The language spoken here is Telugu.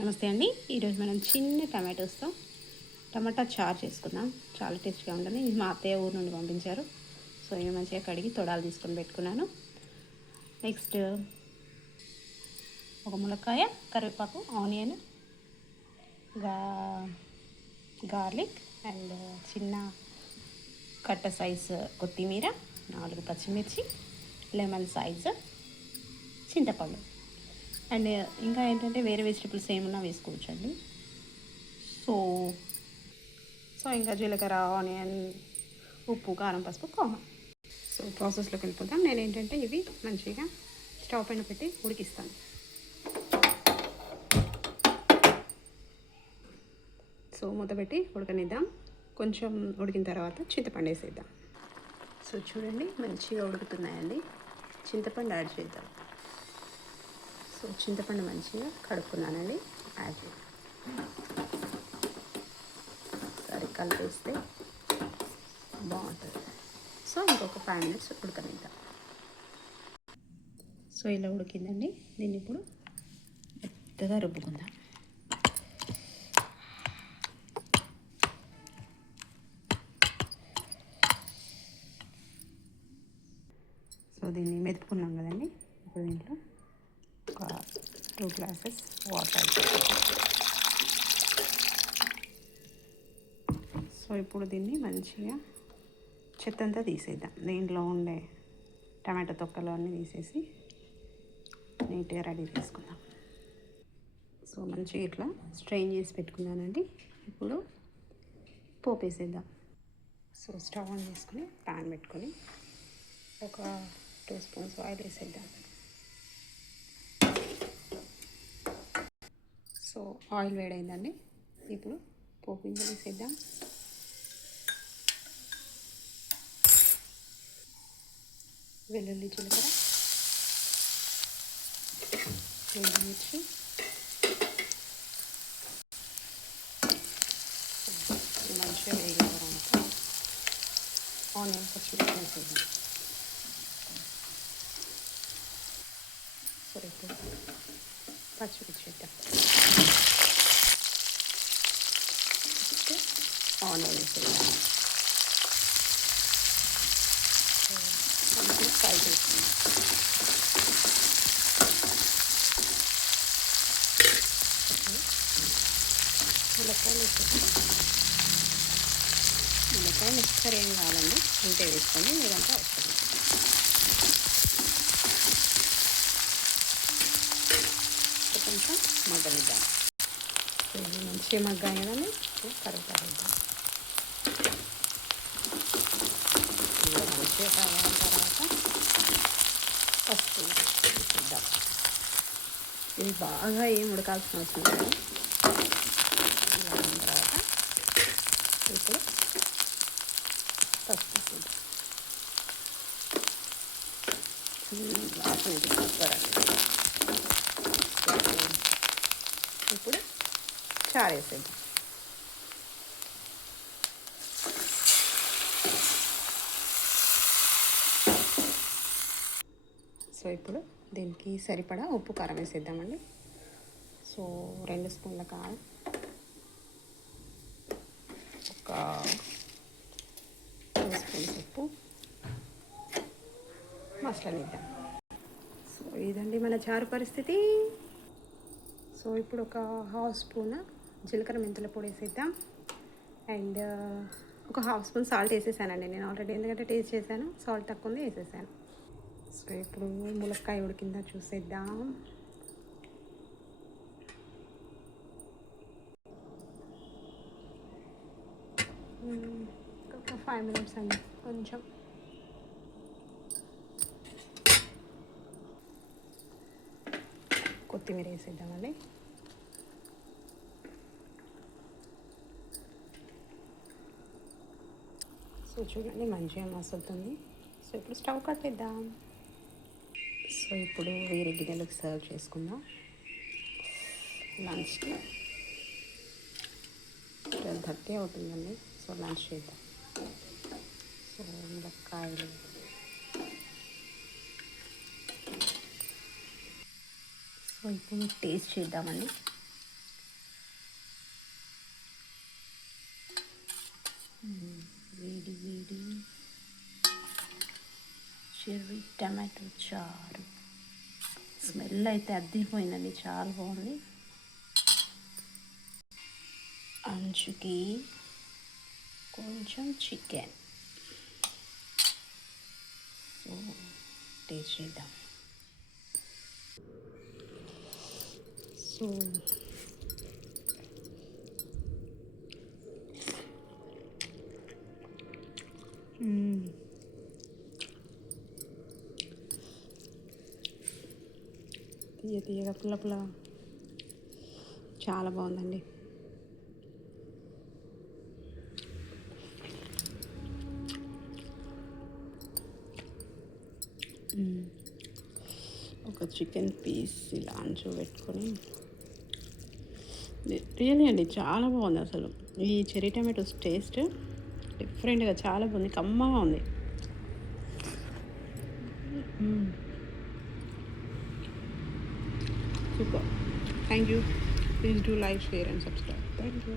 నమస్తే అండి. ఈరోజు మనం చిన్న టమాటోస్తో టమాటా చారు చేసుకుందాం. చాలా టేస్ట్గా ఉంటుంది. ఇది మా అత్తయ్య ఊరు నుండి పంపించారు. సో ఇవి మంచిగా కడిగి తొడాలు తీసుకొని పెట్టుకున్నాను. నెక్స్ట్ ఒక ములక్కాయ, కరివేపాకు, ఆనియన్, గార్లిక్ అండ్ చిన్న కట్ట సైజు కొత్తిమీర, 4 పచ్చిమిర్చి, లెమన్ సైజు చింతపండు అండ్ ఇంకా ఏంటంటే వేరే వెజిటబుల్స్ ఏమన్నా వేసుకోవచ్చు అండి. సో ఇంకా జీలకర్ర, ఆనియన్, ఉప్పు, కారం, పసుపు కామన్. సో ప్రాసెస్లోకి వెళ్ళిపోతాం. నేను ఏంటంటే ఇవి మంచిగా స్టవ్ పైన పెట్టి ఉడికిస్తాను. సో మూత పెట్టి ఉడకనిద్దాం. కొంచెం ఉడికిన తర్వాత చింతపండు వేసేద్దాం. సో చూడండి మంచిగా ఉడుకుతున్నాయండి. చింతపండు యాడ్ చేద్దాం. సో చింతపండు మంచిగా కడుక్కున్నానండి, యాడ్ చేద్దాం. సరే కలిపేస్తే బాగుంటుంది. సో ఇంకొక 5 minutes ఉడకనిద్దాం. సో ఇలా ఉడికిందండి. దీన్ని ఇప్పుడు మెత్తగా రుబ్బుకుందాం. సో దీన్ని మెతుకున్నాం కదండి. ఇప్పుడు దీంట్లో ఒక 2 glasses వాటర్ యాడ్ చేద్దాం. సో ఇప్పుడు దీన్ని మంచిగా చెత్తంతా తీసేద్దాం. దీంట్లో ఉండే టమాటో తొక్కలు అన్నీ తీసేసి నీట్గా రెడీ చేసుకుందాం. సో మంచిగా ఇట్లా స్ట్రెయిన్ చేసి పెట్టుకున్నానండి. ఇప్పుడు పోపు వేసేద్దాం. సో స్టవ్ ఆన్ చేసుకుని ప్యాన్ పెట్టుకొని ఒక 2 spoons ఆయిల్ వేసేద్దాం. సో ఆయిల్ వేడైందండి. ఇప్పుడు పోపు గింజలు వేసేద్దాం. వెల్లుల్లి, జీలకర్ర, ఎండుమిర్చి, మంచిగా వేగిన తర్వాత ఆనియన్, పచ్చిమిర్చి వేసేద్దాం. సో ఇప్పుడు పచ్చిమిర్చి వేద్దాం. ఆనియన్ వేసేద్దాం. మంచిగా ఫ్రై చేసుకుందాం. ములక్కాయలు వేసేద్దాం. ములక్కాయ మిక్సర్ ఏం కావాలండి, ఉంటే వేసుకొని లేదంటే అవసరం. కొంచెం మగ్గనిద్దాం. ఇది మంచిగా మగ్గాయి కదండి. కరివేపాకు వేద్దాం. ఇలా మంచిగా కాగిన తర్వాత పసుపు వేద్దాం. ఇది బాగా ఏం ఉడకాల్సిన అవసరం లేదు. ఇలా అయిన తర్వాత ఇప్పుడు పసుపు వేద్దాం. వాసన ఇప్పుడు చారు వేసేద్దాం. సో ఇప్పుడు దీనికి సరిపడా ఉప్పు, కారం వేసేద్దామండి. సో 2 స్పూన్ల కారం, ఒక 2 స్పూన్స్ ఉప్పు, మసలనిద్దాం. సో ఇదండి మన చారు పరిస్థితి. సో ఇప్పుడు ఒక 1/2 స్పూన్ జీలకర్ర, మెంతుల పొడి వేసేద్దాం. అండ్ ఒక 1/2 స్పూన్ సాల్ట్ వేసేసానండి నేను ఆల్రెడీ, ఎందుకంటే టేస్ట్ చేశాను. సాల్ట్ తక్కువ ఉంది, వేసేసాను. సో ఇప్పుడు ములక్కాయ ఉడికిందా చూసేద్దాం. ఒక 5 minutes అండి. కొంచెం కొత్తిమీర వేసేద్దామండి. సో చూడండి మంచిగా మసులుతుంది. సో ఇప్పుడు స్టవ్ కట్టేద్దాం. సో ఇప్పుడు వేరే గిన్నెలకు సర్వ్ చేసుకుందాం. లంచ్కి 12:30 అవుతుందండి. సో లంచ్ చేద్దాం. సో ములక్కాయలు, సో ఇప్పుడు టేస్ట్ చేద్దామండి. చెర్రీ టమాటో చారు. స్మెల్ అయితే అద్దిపోయిందండి, చాలా బాగుంది. అంచుకి కొంచెం చికెన్. సో టేస్ట్ చేద్దాం. సో తీయగా పుల్ల పుల్లగా చాలా బాగుందండి. ఒక చికెన్ పీస్ ఇలా అంచు పెట్టుకొని రియల్లీ అండి చాలా బాగుంది. అసలు ఈ చెర్రీ టమాటోస్ టేస్ట్ డిఫరెంట్గా చాలా బాగుంది, కమ్మగా ఉంది. Super. Thank you. Please do like, share and subscribe. Thank you.